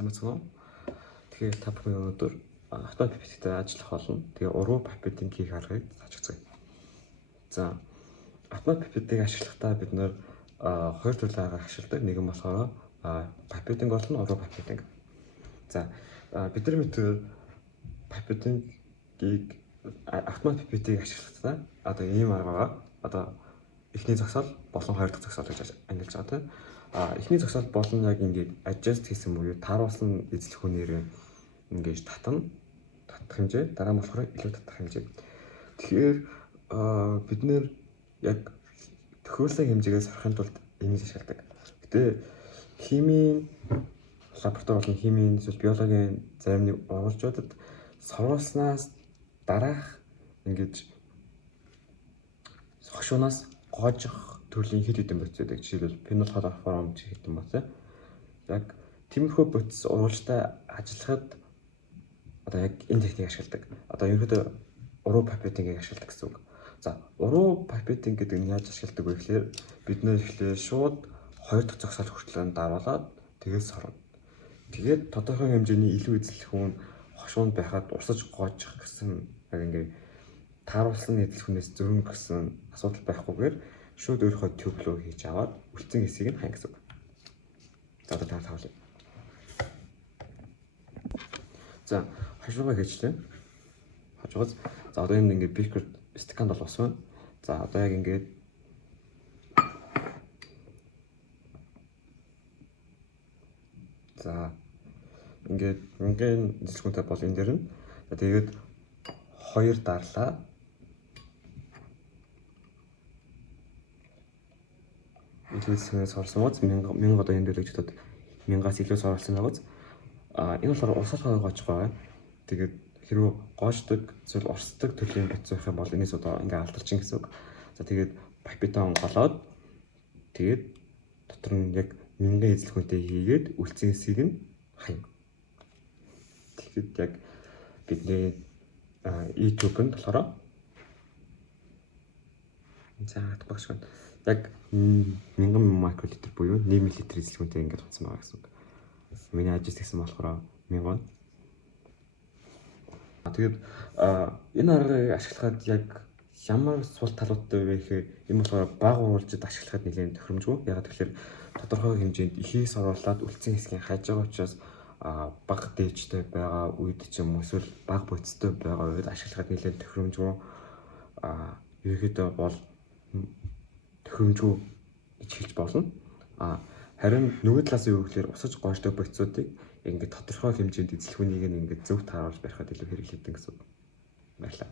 Самцгоо. Тэгэхээр та бүхэн өнөөдөр автомат пипеттэй ажиллах болно. Тэгээ уруу пипетийн хийх аргыг зааж өгье. За автомат пипетийг ашиглахдаа бид нэр хоёр төрлийн арга ашигладаг. Нэг нь болохоор пипетинг болон уруу пипетинг. За бидний мэдээ пипетингийг автомат пипетийг ашиглахдаа одоо ийм арга байгаа. Одоо эхний зогсоол болон хоёр дахь зогсоол гэж ангилж байгаа тийм. Эхний зогсоол болон яг ингээд adjust хийсэн буюу тааруулсан эзлэх үнээр ингээд татах хэмжээ, дараа нь болохоор илүү татах хэмжээ. Тэгэхээр бид нэр яг төхөөрсөн хэмжээгээс харахын тулд энийг ашигладаг. Гэтэ химийн лаборатори болон химийн эсвэл биологийн зарим нэг урвалжуудад соруулснаас дараах ингэж хошуунаас гоожих төрлийн хэд хэдэн бодис байдаг. Жишээлбэл фенолхлороформ хэдэн бодис. Яг тиймэрхүү бодис урвалжтай ажиллахад одоо яг энэ техникийг ашигладаг. Одоо ерөнхийдөө уруу пипетингийг ашигладаг гэсэн үг. За уруу пипетинг гэдэг нь яаж ашигладаг вэ гэхээр бид нэр ихлээр шууд хоёр дахь зогсоол хүртэл даруулаад тэгээд сорно. Тэгээд тодорхой хэмжээний илүү эзлэх үн хошуунд байхад урсаж гоожих гэсэн яг ингээд тааруулсан эзлэх хүнээс зөрөнгө гэсэн асуудал байхгүйгээр шууд өөрийнхөө тюб руу хийж аваад үлдсэн хэсгийг нь хань гэсэн үг. За одоо таавал. За хажуугаа хийжлээ. Хажуугаас за одоо энэ ингээд бикер стаканд болсон. За одоо яг ингээд за ингээд ингийн эзлэхүүнтэй бол энэ дээр нь тэгээд хоёр дарлаа. Илүү сэс орсон гоц 1000 одоо энэ дээр л 1000-аас илүү сорсон байгаа. Энэ болохоор урсгалын гоож байгаа. Тэгээд хэрвээ гоождаг зүйл урсдаг төрлийн бодис байх юм бол энэс одоо ингээ алдарчин гэсэн үг. За тэгээд пипетон голоод тэгээд дотор нь яг 1000 эзлэх үнэтэй хийгээд үлдсэн хэсгийг нь хаяа. Тэгэхэд яг бидний E-tube-нд болохоор заах багш гэн яг 1000 микролитр буюу 1 мл эзлэх үнэтэй ингээд утсан байгаа гэсэн үг. Миний ажил гэсэн болохоор 1000. Тэгээд энэ аргыг ашиглахад яг ямар сул талуудтай вэ гэхээр энэ болохоор бага урвалжид ашиглахад нэлээд тохиромжгүй. Яг тэгэхээр тодорхой хэмжээнд ихийг соруулаад үлдсэн хэсгийг хайж байгаа учраас бага дээжтэй байгаа үед ч юм уу эсвэл бага бодистой байгаа үед ашиглахад нэлээд тохиромжгүй. Ерөөхдөө бол тохиромжгүй гэж хэлж болно. Харин нөгөө талаас нь юу гэхээр усаж гоожтой бодисуудыг ингээд тодорхой хэмжээнд эзлэх үнийг ингээд зөв тааруулж барихад илүү хэрэглэдэг гэсэн үг. Баярлалаа.